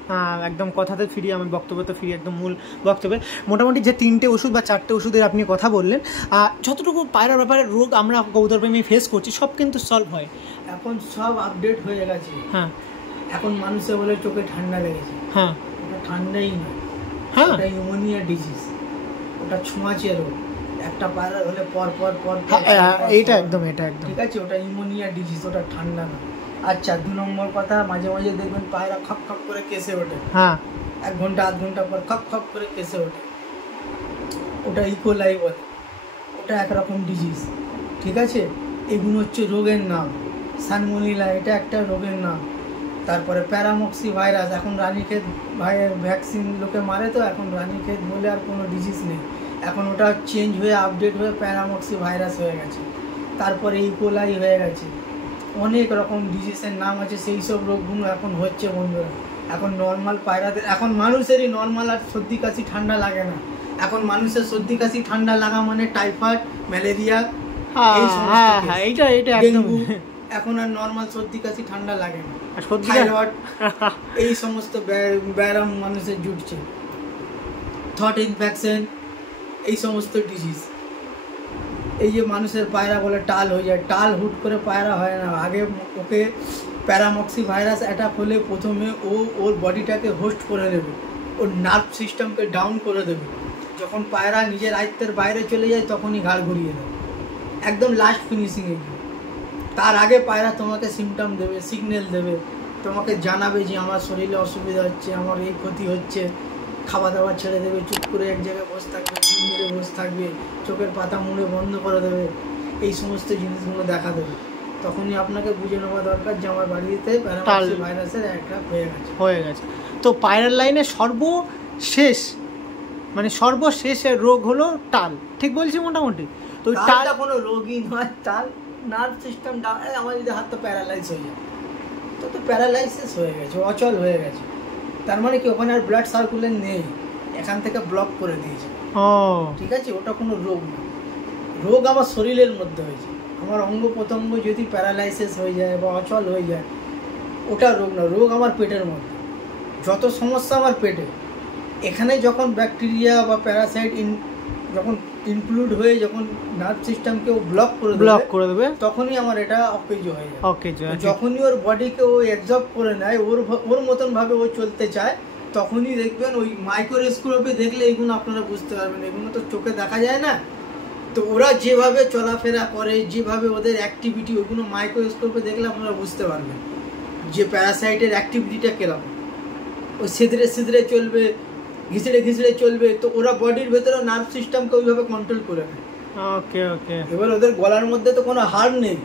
একদম কথাতে ফিরি, আমি বক্তব্যতে ফিরি, একদম মূল বক্তব্যে। মোটামুটি যে 3টে ওষুধ বা 4টে ওষুধের আপনি কথা বললেন, যতটুকু পায়রার ব্যাপারে রোগ আমরা কবুতরপ্রেমী ফেস করছি সব কিন্তু সলভ হয় এখন, সব আপডেট হয়ে গেছে। হ্যাঁ, এখন মানুষে বলে চোখে ঠান্ডা লেগেছে, হ্যাঁ, ওটা ঠান্ডাই না, হ্যাঁ, ওটা নিউমোনিয়া ডিজিজ, ওটা ছোঁয়াচে রোগ। একটা পায়রা হলে পর পর পর এইটা একদম, এটা একদম ঠিক আছে, ওটা নিউমোনিয়া ডিজিজ, ওটা ঠান্ডা না। আচ্ছা, 2 নম্বর কথা, মাঝে মাঝে দেখবেন পায়রা খপ খপ করে কেসে ওঠে। হ্যাঁ, 1 ঘন্টা 8 ঘন্টা পর খপ খপ করে কেসে ওঠে, ওটা ইকোলাই বলে, ওটা একরকম ডিজিজ। ঠিক আছে, এগুলো হচ্ছে রোগের নাম। সানমোনিলা, এটা একটা রোগের নাম। তারপরে প্যারামক্সি ভাইরাস, এখন রানীক্ষেত ভ্যাকসিন লোকে মারে, তো এখন রানীক্ষেত বলে আর কোনো ডিজিজ নেই, এখন ওটা চেঞ্জ হয়ে আপডেট হয়ে প্যারামক্সি ভাইরাস হয়ে গেছে। তারপরে ইকোলাই হয়ে গেছে, অনেক রকম ডিজিজের নাম আছে। সেই সব রোগগুলো এখন হচ্ছে বন্ধুরা। এখন নর্মাল পায়রাদের, এখন মানুষেরই নর্মাল আর সর্দি কাশি ঠান্ডা লাগে না। এখন মানুষের সর্দি কাশি ঠান্ডা লাগা মানে টাইফয়েড, ম্যালেরিয়া, এইটা একদম। এখন আর নর্মাল সর্দি কাশি ঠান্ডা লাগে না, থাইরয়েড, এই সমস্ত ব্যায়াম মানুষের জুটছে, থ্রট ইনফেকশন, এই সমস্ত ডিজিজ। এই যে মানুষের পায়রা বলে টাল হয়ে যায়, টাল হুট করে পায়রা হয় না। আগে ওকে প্যারামক্সি ভাইরাস অ্যাটাক হলে প্রথমে ওর বডিটাকে হোস্ট করে দেবে, ওর নার্ভ সিস্টেমকে ডাউন করে দেবে। যখন পায়রা নিজের আয়ত্তের বাইরে চলে যায় তখনই ঘাড় ঘুরিয়ে দেবে, একদম লাস্ট ফিনিশিংয়ে গিয়ে। তার আগে পায়রা তোমাকে সিমটম দেবে, সিগন্যাল দেবে, তোমাকে জানাবে যে আমার শরীরে অসুবিধা হচ্ছে, আমার এই ক্ষতি হচ্ছে। খাওয়া দাওয়া ছেড়ে দেবে, চুপ করে এক জায়গায় বসে থাকবে, ঝিম মেরে বসে থাকবে, চোখের পাতা মুড়ে বন্ধ করে দেবে, এই সমস্ত জিনিসগুলো দেখা দেবে। তখনই আপনাকে বুঝে নেওয়া দরকার যে আমার বাড়িতে প্যারামক্সি ভাইরাসের অ্যাটাক হয়ে গেছে। তো পায়রার লাইনে সর্বশেষ, মানে সর্বশেষের রোগ হলো টাল, ঠিক বলছি মোটামুটি? তো টালটা কোনো রোগই নয়, টাল নার্ভ সিস্টেম ডাউন। আমার যদি হাতটা প্যারালাইজ হয়ে যায়, তো প্যারালাইসিস হয়ে গেছে, অচল হয়ে গেছে, তার মানে কি ওখানে আর ব্লাড সার্কুলেশন নেই, এখান থেকে ব্লক করে দিয়েছে। ঠিক আছে, ওটা কোনো রোগ না। রোগ আমার শরীরের মধ্যে হয়েছে, আমার অঙ্গ প্রত্যঙ্গ যদি প্যারালাইসিস হয়ে যায় বা অচল হয়ে যায়, ওটা রোগ না। রোগ আমার পেটের মধ্যে, যত সমস্যা আমার পেটে, এখানে যখন ব্যাকটেরিয়া বা প্যারাসাইট যখন ইনক্লুড হয়ে যখন নার্ভ সিস্টেমকে ও ব্লক করে দেবে তখনই আমার এটা অকেজ হয়ে যায়। যখনই ওর বডিকে ও অ্যাবজর্ব করে নেয়, ওর মতন ভাবে ও চলতে চায়, তখনই দেখবেন ওই মাইক্রোস্কোপে দেখলে এইগুলো আপনারা বুঝতে পারবেন। এগুলো তো চোখে দেখা যায় না, তো ওরা যেভাবে চলাফেরা করে, যেভাবে ওদের অ্যাক্টিভিটি, ওইগুলো মাইক্রোস্কোপে দেখলে আপনারা বুঝতে পারবেন যে প্যারাসাইটের অ্যাক্টিভিটিটা কিরকম। ওই সিধরে চলবে, ঘিসড়ে চলবে, তো ওরা বডির ভেতরে নার্ভ সিস্টেমকে ওইভাবে কন্ট্রোল করে নেয়। এবার ওদের গলার মধ্যে তো কোনো হাড় নেই,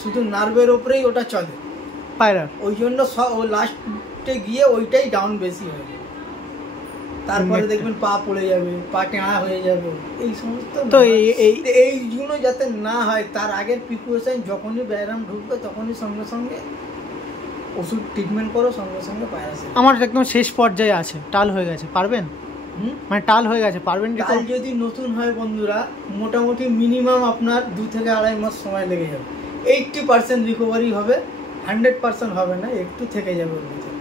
শুধু নার্ভের ওপরেই ওটা চলে পায়রা। ওই জন্য ও লাস্টে গিয়ে ওইটাই ডাউন বেশি হয়ে যায়। তারপরে দেখবেন পা পড়ে যাবে, পা টেঁড়া হয়ে যাবে, এই সমস্ত। তো এইগুলো যাতে না হয় তার আগের প্রিপারেশন, যখনই ব্যায়াম ঢুকবে তখনই সঙ্গে সঙ্গে ওষুধ ট্রিটমেন্ট করো, সঙ্গে সঙ্গে পায়রা। আমার একদম শেষ পর্যায়ে আছে, টাল হয়ে গেছে, পারবেন? মানে টাল হয়ে গেছে, পারবেন? টাল যদি নতুন হয় বন্ধুরা, মোটামুটি মিনিমাম আপনার 2 থেকে আড়াই মাস সময় লেগে যাবে। 80% রিকভারি হবে, 100% হবে না, একটু থেকে যাবে ওর ভিতরে।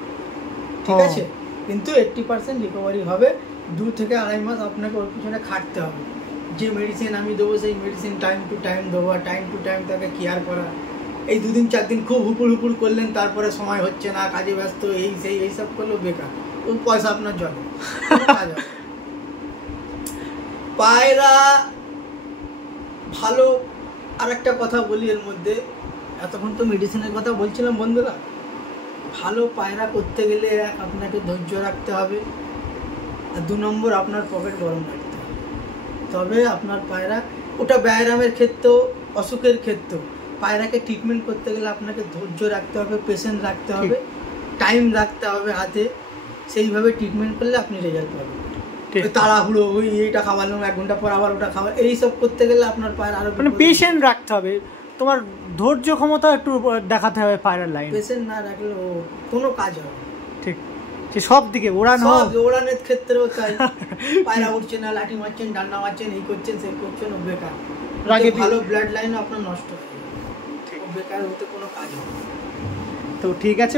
ঠিক আছে, কিন্তু 80% রিকভারি হবে। 2 থেকে আড়াই মাস আপনাকে ওর পিছনে খাটতে হবে। যে মেডিসিন আমি দেবো সেই মেডিসিন টাইম টু টাইম দেবো, টাইম টু টাইম তাকে কেয়ার করা। এই 2 দিন 4 দিন খুব হুপুর করলেন, তারপরে সময় হচ্ছে না, কাজে ব্যস্ত, এইসব করলেও বেকার, ওই পয়সা আপনার জলে। পায়রা ভালো। আর একটা কথা বলি এর মধ্যে, এতক্ষণ তো মেডিসিনের কথা বলছিলাম বন্ধুরা। ভালো পায়রা করতে গেলে আপনাকে ধৈর্য রাখতে হবে, আর 2 নম্বর আপনার পকেট গরম রাখতে হবে। তবে আপনার পায়রা, ওটা ব্যায়ামের ক্ষেত্রেও, অসুখের ক্ষেত্রেও, পায়রাকে ট্রিটমেন্ট করতে গেলে আপনাকে ধৈর্য রাখতে হবে, পেশেন্স রাখতে হবে, টাইম রাখতে হবে হাতে। সেইভাবে ট্রিটমেন্ট করলে আপনি রেজাল্ট পাবেন। তাড়াহুড়ো এইটা খাওয়ালাম, 1 ঘন্টা পর আবার ওটা খাওয়া, এইসব করতে গেলে আপনার পায়রা আরো পেশেন্ট রাখতে হবে। তোমার ধৈর্য ক্ষমতা একটু দেখাতে হবে পায়রার লাইন। পেশেন্ট না রাখলে কোনো কাজ হবে। ঠিক, সব দিকে ওড়ানের ক্ষেত্রেও তাই। পায়রা উঠছে না, লাঠি মারছেন, ডান্ডা মারছেন, এই করছেন, সেই করছেন, বেকার। রাগে ভালো ব্লাড লাইন আপনার নষ্ট হয়ে যাবে, বেকার হতে কোনো কাজ হবে না। তো ঠিক আছে,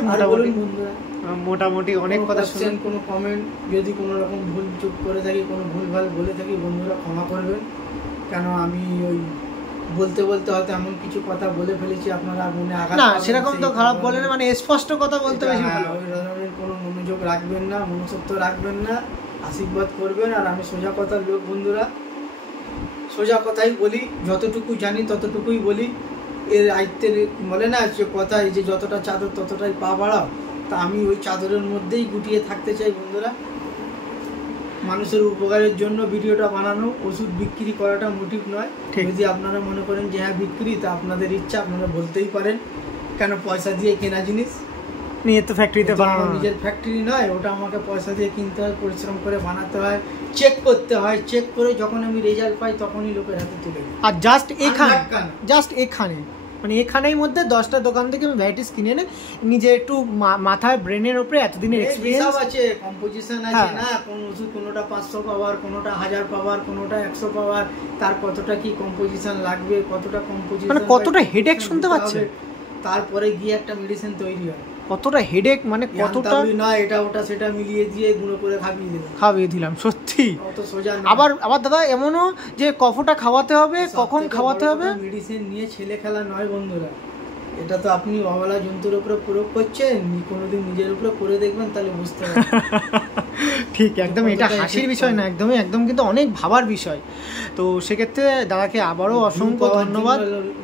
মোটামুটি অনেক কথা শুনলেন। কোনো কমেন্ট যদি কোনো রকম ভুল চুপ করে থাকি, কোনো ভুলভাল বলে থাকি, বন্ধুরা ক্ষমা করবেন। কেন আমি ওই বলতে বলতে হয়তো এমন কিছু কথা বলে ফেলেছি আপনারা মনে আঘাত না, সেরকম তো খারাপ বলেন, মানে স্পষ্ট কথা বলতে বেশি ভালো। ওই ধরনের কোনো মনোযোগ রাখবেন না, মনুষ্যত্ব রাখবেন না, আশীর্বাদ করবেন। আর আমি সোজা কথার লোক বন্ধুরা, সোজা কথাই বলি, যতটুকু জানি ততটুকুই বলি। এর আয়ত্তের বলে না যে কথা, এই যে যতটা চাদর ততটাই পা বাড়াও, তা আমি ওই চাদরের মধ্যেই গুটিয়ে থাকতে চাই বন্ধুরা। মানুষের উপকারের জন্য ভিডিওটা বানানো, ওষুধ বিক্রি করাটা মোটিভ নয়। যদি আপনারা মনে করেন যে হ্যাঁ বিক্রি, তা আপনাদের ইচ্ছা, আপনারা বলতেই পারেন। কেন পয়সা দিয়ে কেনা জিনিস নিয়ে তো ফ্যাক্টরিতে বানানো, নিজের ফ্যাক্টরি নয়, ওটা আমাকে পয়সা দিয়ে কিনতে হয়, পরিশ্রম করে বানাতে হয়, চেক করতে হয়। চেক করে যখন আমি রেজাল্ট পাই তখনই লোকের হাতে তুলে দিই। আর জাস্ট এখানে মানে এখানেই মধ্যে 10টা দোকান থেকে আমি ভ্যারাইটিস কিনে এনে নিজে একটু মাথায় ব্রেনের উপরে এতদিনের এক্সপেরিয়েন্স আছে, কম্পোজিশন আছে না, কোন ওষুধ কোনোটা 500 পাওয়ার, কোনোটা 1000 পাওয়ার, কোনোটা 100 পাওয়ার, তার কতটা কি কম্পোজিশন লাগবে, কতটা কম্পোজিশন মানে কতটা হেডেক শুনতে পাচ্ছে, তারপরে গিয়ে একটা মেডিসিন তৈরি হয়। কতটা হেডেক, মানে কতটা নয় এটা ওটা সেটা মিলিয়ে দিয়ে গুঁড়ো করে খাইয়ে দিলাম সত্যি। অত সোজা না। আবার দাদা এমনও যে কফটা খাওয়াতে হবে, কখন খাওয়াতে হবে, মেডিসিন নিয়ে ছেলে খেলা নয় বন্ধুরা। এটা তো আপনি অবলা জন্তুর উপরে প্রয়োগ করছেন, কোনোদিন নিজের উপরে করে দেখবেন তাহলে বুঝতে পারবেন। ঠিক একদম, এটা হাসির বিষয় না, একদম কিন্তু অনেক ভাবার বিষয়। তো সেক্ষেত্রে দাদাকে আবারও অসংখ্য ধন্যবাদ।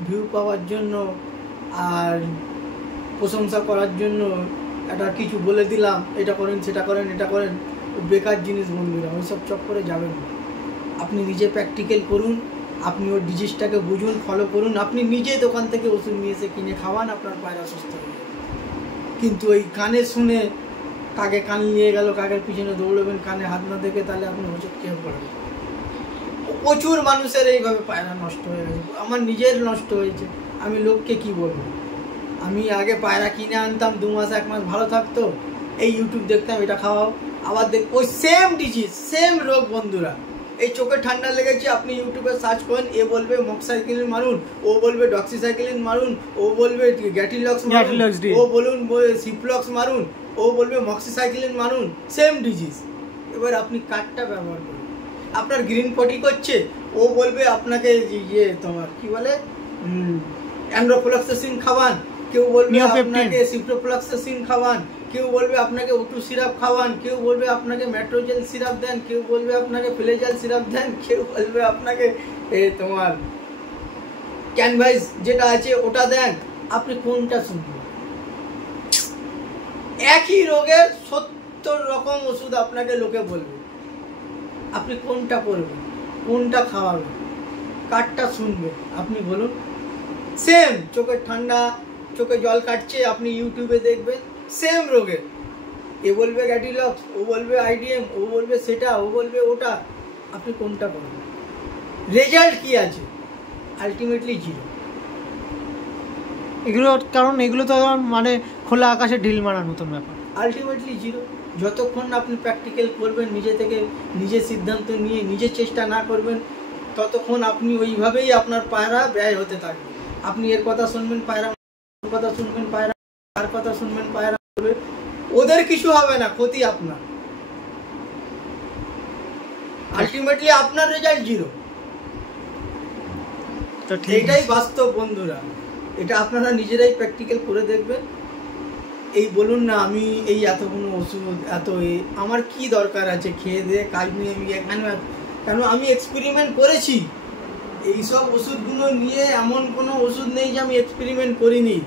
ভিউ পাওয়ার জন্য আর প্রশংসা করার জন্য একটা কিছু বলে দিলাম, এটা করেন সেটা করেন এটা করেন, বেকার জিনিস বন্ধুরা, ওইসব চক্করে যাবেন না। আপনি নিজে প্র্যাকটিক্যাল করুন, আপনি ওর ডিজিজটাকে বুঝুন, ফলো করুন, আপনি নিজে দোকান থেকে ওষুধ নিয়ে এসে কিনে খাওয়ান, আপনার পায়রা সুস্থ হয়ে যাবে। কিন্তু ওই কানে শুনে কাকে কান নিয়ে গেল, কাকের পিছনে দৌড়বেন, কানে হাত না দেখে, তাহলে আপনি হোঁচট খেয়ে পড়বেন। প্রচুর মানুষের এইভাবে পায়রা নষ্ট হয়ে গেছে, আমার নিজের নষ্ট হয়েছে। আমি লোককে কি বলবো? আমি আগে পায়রা কিনে আনতাম, 2 মাস 1 মাস ভালো থাকতো, এই ইউটিউব দেখতাম, এটা খাওয়াও, আবার ওই সেম ডিজিজ, সেম রোগ বন্ধুরা। এই চোখে ঠান্ডা লেগেছে, আপনি ইউটিউবে সার্চ করেন, এ বলবে মক্সাইক্লিন মারুন, ও বলবে ডক্সিসাইক্লিন মারুন, ও বলবে গ্যাটিলক্স মারুন, ও বলুন সিপ্লক্স মারুন, ও বলবে মক্সিসাইক্লিন মারুন, সেম ডিজিজ। এবার আপনি কার্ডটা ব্যবহার করুন। আপনার গ্রিন পটি করছে, ও বলবে আপনাকে তোমার কি বলে অ্যান্ড্রোফ্লক্সাসিন খাওয়ান, কেউ বলবে আপনাকে সিপ্রোফ্লক্সাসিন খাওয়ান, কেউ বলবে আপনাকে ওটু সিরাপ খাওয়ান, কেউ বলবে আপনাকে মেট্রোজেল সিরাপ দেন, কেউ বলবে আপনাকে ফ্লেজাল সিরাপ দেন, কেউ বলবে আপনাকে তোমার ক্যানভাইস যেটা আছে ওটা দেন। আপনি কোনটা শুনবেন? একই রোগের 70 রকম ওষুধ আপনাকে লোকে বলবে, আপনি কোনটা করবেন, কোনটা খাওয়াবেন, কারটা শুনবেন? আপনি বলুন। সেম চোখের ঠান্ডা, চোখে জল কাটছে, আপনি ইউটিউবে দেখবেন, সেম রোগের, এ বলবে গ্যাটিলক্স, ও বলবে আইডিএম, ও বলবে সেটা, ও বলবে ওটা, আপনি কোনটা করবেন? রেজাল্ট কি আছে? আলটিমেটলি 0। এগুলো কারণ এগুলো তো মানে খোলা আকাশে ঢিল মারার মতন ব্যাপার, আলটিমেটলি 0। যতক্ষণ না আপনি প্র্যাকটিক্যাল করবেন, নিজে থেকে নিজে সিদ্ধান্ত নিয়ে নিজে চেষ্টা না করবেন, ততক্ষণ আপনি ওইভাবেই আপনার পায়রা ব্যয় হতে থাকবে। আপনি এর কথা শুনবেন পায়রা, কথা শুনবেন পায়রা, তার কথা শুনবেন পায়রা, ওদের কিছু হবে না, ক্ষতি আপনার। আলটিমেটলি আপনার রেজাল্ট 0। তো এটাই বাস্তব বন্ধুরা, এটা আপনারা নিজেরাই প্র্যাকটিক্যাল করে দেখবেন। এই বলুন না আমি এই এতগুলো ওষুধ, এত আমার কি দরকার আছে, খেয়ে দিয়ে কাজ নিয়ে আমি এখানে, কেন আমি এক্সপেরিমেন্ট করেছি। এইসব ওষুধগুলো নিয়ে এমন কোনো ওষুধ নেই যে আমি এক্সপেরিমেন্ট করিনি।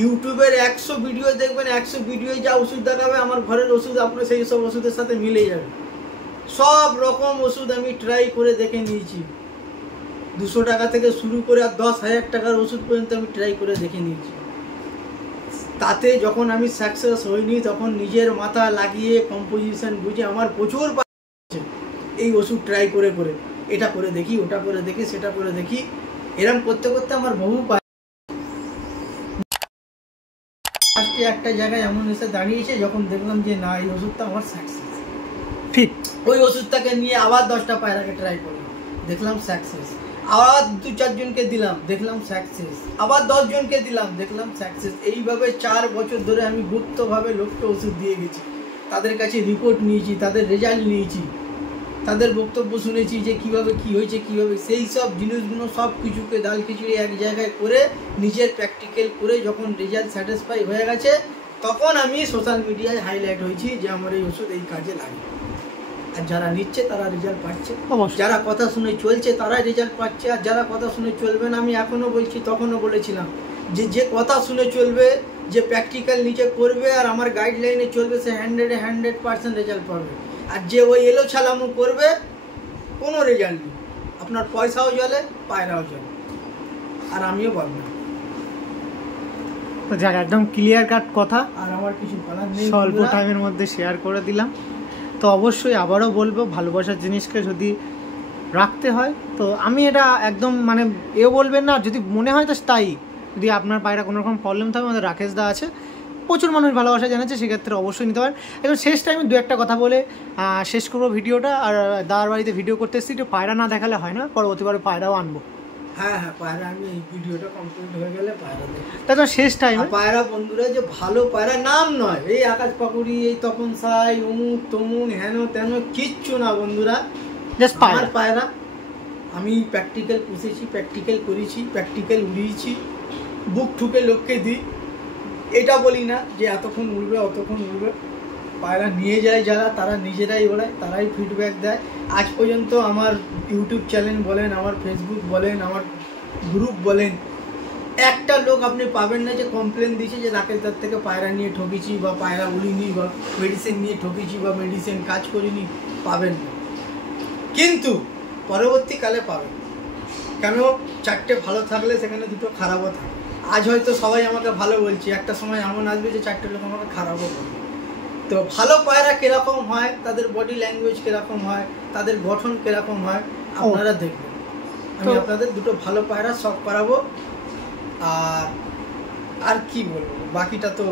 ইউটিউবের 100 ভিডিও দেখবেন, 100 ভিডিও যা ওষুধ দেখাবে, আমার ঘরের ওষুধ আপনার সেই সব ওষুধের সাথে মিলে যাবে। সব রকম ওষুধ আমি ট্রাই করে দেখে নিয়েছি, 200 টাকা থেকে শুরু করে আর 10,000 টাকার ওষুধ পর্যন্ত আমি ট্রাই করে দেখে নিয়েছি। তাতে যখন আমি সাকসেস হইনি, তখন নিজের মাথা লাগিয়ে কম্পোজিশন বুঝে আমার প্রচুর এই ওষুধ ট্রাই করে করে, এটা করে দেখি, ওটা করে দেখি, সেটা করে দেখি, এরকম করতে করতে আমার বহু একটা জায়গায় এমন এসে দাঁড়িয়েছে, যখন দেখলাম যে না, এই ওষুধটা আমার সাকসেস। ঠিক ওই ওষুধটাকে নিয়ে আবার 10টা পায়রাকে ট্রাই করলাম, দেখলাম সাকসেস। আবার 2-4 জনকে দিলাম, দেখলাম সাকসেস, আবার 10 জনকে দিলাম, দেখলাম সাকসেস। এইভাবে 4 বছর ধরে আমি গুপ্তভাবে লোককে ওষুধ দিয়ে গেছি, তাদের কাছে রিপোর্ট নিয়েছি, তাদের রেজাল্ট নিয়েছি, তাদের বক্তব্য শুনেছি যে কিভাবে কি হয়েছে, কিভাবে সেই সব জিনিসগুলো সব কিছুকে ডাল খিচুড়ি এক জায়গায় করে নিজের প্র্যাকটিক্যাল করে যখন রেজাল্ট স্যাটিসফাই হয়ে গেছে, তখন আমি সোশ্যাল মিডিয়ায় হাইলাইট হয়েছি যে আমার এই ওষুধ এই কাজে লাগে। আর যারা নিচ্ছে তারা রেজাল্ট পাচ্ছে, যারা কথা শুনে চলছে তারাই রেজাল্ট পাচ্ছে। আর যারা কথা শুনে চলবে না, আমি এখনও বলছি, তখনও বলেছিলাম যে কথা শুনে চলবে, যে প্র্যাকটিক্যাল নিজে করবে আর আমার গাইডলাইনে চলবে, সে 100% রেজাল্ট পাবে। আর যে ওই এলো ছালামো করবে, কোনো রেজাল্ট নেই, আপনার পয়সাও জলে, পায়রাও জলে, আর আমিও পারবো না। তো যাক, একদম ক্লিয়ার কাট কথা, আর আমার কিছু বলার নেই, স্বল্প টাইমের মধ্যে শেয়ার করে দিলাম। তো অবশ্যই আবারও বলবো, ভালোবাসার জিনিসকে যদি রাখতে হয়, তো আমি এটা একদম মানে বলবেন না, যদি মনে হয় তো তাই। যদি আপনার পায়রা কোনো রকম প্রবলেম থাকে, আমাদের রাকেশ দা আছে, প্রচুর মানুষ ভালোবাসা জানাচ্ছে, সেক্ষেত্রে অবশ্যই নিতে পারেন। এবং শেষ টাইমে 2-1 কথা বলে শেষ করবো ভিডিওটা। আর দাদার বাড়িতে ভিডিও করতে এসেছি, একটু পায়রা না দেখালে হয় না, পরবর্তীবারে পায়রাও আনবো। হ্যাঁ, পায়রা আমি এই ভিডিওটা কমপ্লিট হয়ে গেলে পায়রা দেবো। তারপর শেষ টাইমে পায়রা বন্ধুরা, যে ভালো পায়রা নাম নয়, এই আকাশ পাকুড়ি, এই তপন সাই, অমুক তমুক, হেন তেন, কিচ্ছু না বন্ধুরা। জাস্ট পায়রা আমি প্র্যাকটিক্যাল পুষেছি, প্র্যাকটিক্যাল করেছি, প্র্যাকটিক্যাল উড়িয়েছি, বুক ঠুকে লোককে দিই। এটা বলি না যে এতক্ষণ উড়বে অতক্ষণ উড়বে। পায়রা নিয়ে যায় যারা, তারা নিজেরাই ওড়ায়, তারাই ফিডব্যাক দেয়। আজ পর্যন্ত আমার ইউটিউব চ্যানেল বলেন, আমার ফেসবুক বলেন, আমার গ্রুপ বলেন, একটা লোক আপনি পাবেন না যে কমপ্লেন দিয়েছে যে রাকেশ দার থেকে পায়রা নিয়ে ঠকেছি, বা পায়রা উড়িনি, বা মেডিসিন নিয়ে ঠকেছি, বা মেডিসিন কাজ করিনি, পাবেন না। কিন্তু পরবর্তীকালে পাবেন, কেন 4টে ভালো থাকলে সেখানে 2টো খারাপও থাকে। আজ হয়তো সবাই আমাকে ভালো বলছে, একটা সময় এমন আসবে যে 4টে লোক আমাকে খারাপও বলবে। তো ভালো পায়রা কীরকম হয়, তাদের বডি ল্যাঙ্গুয়েজ কীরকম হয়, তাদের গঠন কীরকম হয়, আপনারা দেখবেন। আমি আপনাদের 2টো ভালো পায়রা শখ করাবো। আর কি বলবো, বাকিটা তো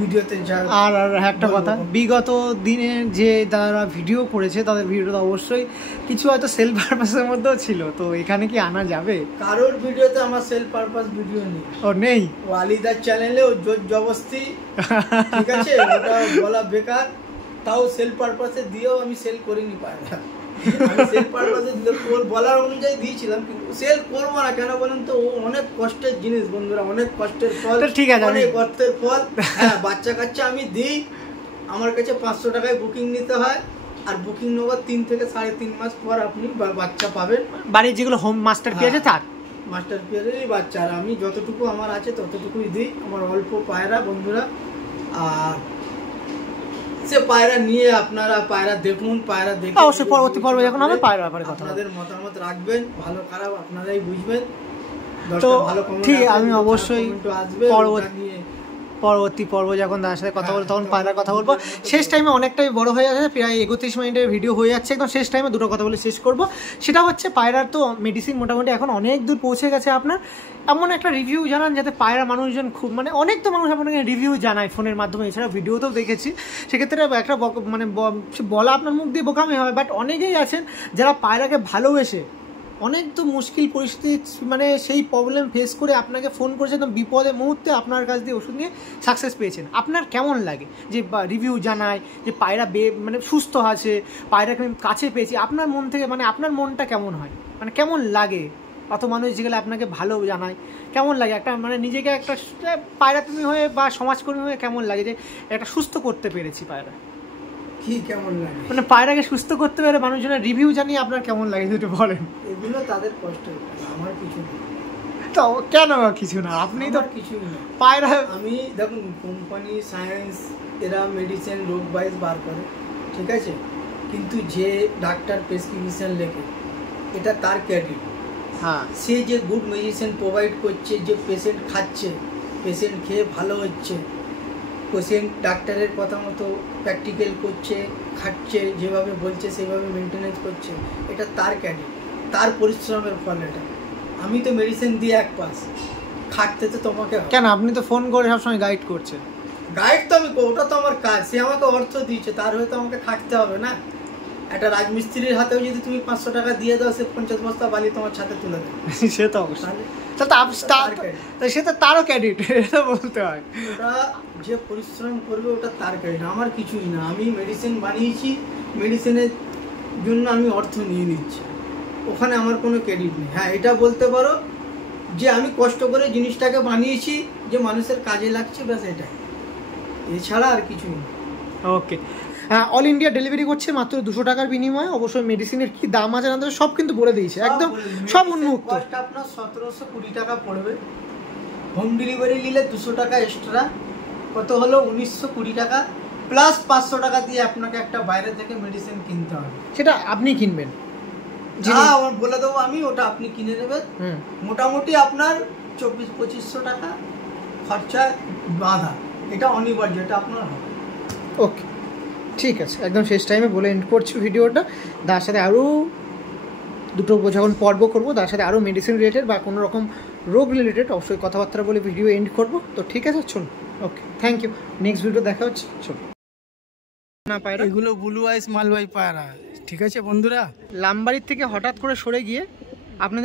ভিডিওতে যা। আর একটা কথা, বিগত দিনে যে যারা ভিডিও করেছে তাদের ভিডিওটা অবশ্যই কিছু হয়তো সেল পারপাসের মধ্যেও ছিল, তো এখানে কি আনা যাবে? কারোর ভিডিওতে আমার সেল পারপাস ভিডিও নেই। ও নেই? ও আলিদার চ্যানেলে ও জোর জবস্তি, ঠিক আছে, ওটা বলা বেকার। তাও সেল পারপাসে দিয়েও আমি সেল করিনি পায়রা। আমি সেল পারপাসে বলার অনুযায়ী দিয়েছিলাম, কিন্তু সেল করবো না কেন বলেন তো? ও অনেক কষ্টের জিনিস বন্ধুরা, অনেক কষ্টের ফল, ঠিক আছে, অনেক কষ্টের ফল। হ্যাঁ, বাচ্চা কাচ্চা আমি দিই, আমার কাছে 500 টাকায় বুকিং নিতে হয়, আর বুকিং নেওয়ার 3 থেকে 3.5 মাস পর আপনি বাচ্চা পাবেন। বাড়ির যেগুলো হোম মাস্টার পি আছে তার মাস্টার পিয়ারেরই বাচ্চা। আর আমি যতটুকু আমার আছে ততটুকুই দিই, আমার অল্প পায়রা বন্ধুরা। আর সে পায়রা নিয়ে আপনারা পায়রা দেখুন, পায়রা দেখে অবশ্যই পরবর্তী পর্বে যখন হবে পায়রা ব্যাপারে কথা আপনাদের মতামত রাখবেন, ভালো খারাপ আপনারাই বুঝবেন। তো ঠিক আছে, আমি অবশ্যই পরবর্তী পর্ব যখন তার সাথে কথা বলবো তখন পায়রার কথা বলবো। শেষ টাইমে অনেকটাই বড় হয়ে যাচ্ছে, প্রায় 31 মিনিটের ভিডিও হয়ে যাচ্ছে, একদম শেষ টাইমে 2টো কথা বলে শেষ করবো। সেটা হচ্ছে পায়রার তো মেডিসিন মোটামুটি এখন অনেক দূর পৌঁছে গেছে। আপনার এমন একটা রিভিউ জানান যাতে পায়রা মানুষজন খুব মানে অনেক তো মানুষ আপনাকে রিভিউ জানায় ফোনের মাধ্যমে, এছাড়া ভিডিওতেও দেখেছি। সেক্ষেত্রে একটা মানে বলা আপনার মুখ দিয়ে বোকামি হয়, বাট অনেকেই আছেন যারা পায়রাকে ভালোবেসে অনেক তো মুশকিল পরিস্থিতি মানে সেই প্রবলেম ফেস করে আপনাকে ফোন করেছে, একদম বিপদের মুহূর্তে আপনার কাছ দিয়ে ওষুধ নিয়ে সাকসেস পেয়েছেন। আপনার কেমন লাগে যে রিভিউ জানায় যে পায়রা মানে সুস্থ আছে, পায়রাকে আমি কাছে পেয়েছি, আপনার মন থেকে মানে আপনার মনটা কেমন হয়, মানে কেমন লাগে? অত মানুষ যেগুলো আপনাকে ভালো জানায়, কেমন লাগে একটা মানে নিজেকে একটা পায়রাপ্রেমী হয়ে বা সমাজকর্মী হয়ে কেমন লাগে যে একটা সুস্থ করতে পেরেছি পায়রা? কি কেমন লাগে মানে পায়রাকে সুস্থ করতে পেরে মানুষজনের রিভিউ জানিয়ে আপনার কেমন লাগে যদি বলেন? এগুলো তাদের কষ্ট, আমার কিছু না। তো কেন কিছু না? আপনি তো কিছুই না। পায়রা আমি দেখুন, কোম্পানি সায়েন্স এরা মেডিসিন রোগ বাইজ বার করে, ঠিক আছে, কিন্তু যে ডাক্তার প্রেসক্রিপশন লেখে এটা তার ক্রেডিট। হ্যাঁ, সে যে গুড মেডিসিন প্রোভাইড করছে, যে পেশেন্ট খাচ্ছে, পেশেন্ট খেয়ে ভালো হচ্ছে, পেশেন্ট ডাক্তারের কথা মতো প্র্যাকটিক্যাল করছে, খাচ্ছে, যেভাবে বলছে সেভাবে মেনটেনেন্স করছে, এটা তার ক্রেডিট, তার পরিশ্রমের ফল এটা। আমি তো মেডিসিন দিয়ে 1 পাস, খাটতে তো তোমাকে। কেন? আপনি তো ফোন করে সবসময় গাইড করছেন। গাইড তো আমি, ওটা তো আমার কাজ, সে আমাকে অর্থ দিয়েছে, তার হয়তো আমাকে খাটতে হবে না। একটা রাজমিস্ত্রির হাতেও যদি তুমি 500 টাকা দিয়ে দাও, সে 50 বস্তা বালি তোমার ছাদে তুলে দেবে। সে তো অবশ্যই, সে তো তারও ক্রেডিট, এটা বলতে হয়। ওটা যে পরিশ্রম করবে ওটা তার ক্রেডিট, আমার কিছুই না। আমি মেডিসিন বানিয়েছি, মেডিসিনের জন্য আমি অর্থ নিয়ে নিচ্ছি, ওখানে আমার কোনো ক্রেডিট নেই। হ্যাঁ, এটা বলতে পারো যে আমি কষ্ট করে জিনিসটাকে বানিয়েছি, যে মানুষের কাজে লাগছে, ব্যাস এটাই, এছাড়া আর কিছুই না। ওকে, অল ইন্ডিয়া ডেলিভারি করছে মাত্র 200 টাকার বিনিময়ে। অবশ্যই মেডিসিনের কি দাম আছে না সব কিন্তু বলে দিয়েছে, একদম সব উন্মুক্ত। কস্ট আপনার 1720 টাকা পড়বে, হোম ডেলিভারি নিলে 200 টাকা এক্সট্রা, কত হলো 1920 টাকা, প্লাস 500 টাকা দিয়ে আপনাকে একটা বাইরে থেকে মেডিসিন কিনতে হবে, সেটা আপনি কিনবেন। হ্যাঁ, বলে দেবো আমি, ওটা আপনি কিনে নেবেন। মোটামুটি আপনার 2400-2500 টাকা খরচা বাঁধা, এটা অনিবার্য, এটা আপনার হবে। ওকে, ঠিক আছে, একদম শেষ টাইমে বলে এন্ড করছি ভিডিওটা। তার সাথে আরও দুটো যখন পর্ব করবো, তার সাথে আরও মেডিসিন রিলেটেড বা কোনো রকম রোগ রিলেটেড অবশ্যই কথাবার্তা বলে ভিডিও এন্ড করবো। তো ঠিক আছে, চলুন। ওকে, থ্যাংক ইউ, নেক্সট ভিডিও দেখা হচ্ছে, চলুন। না পায়রা, এগুলো ব্লু আইস মালবাই পায়রা, ঠিক আছে বন্ধুরা। লামবাড়ির থেকে হঠাৎ করে সরে গিয়ে আপনাদের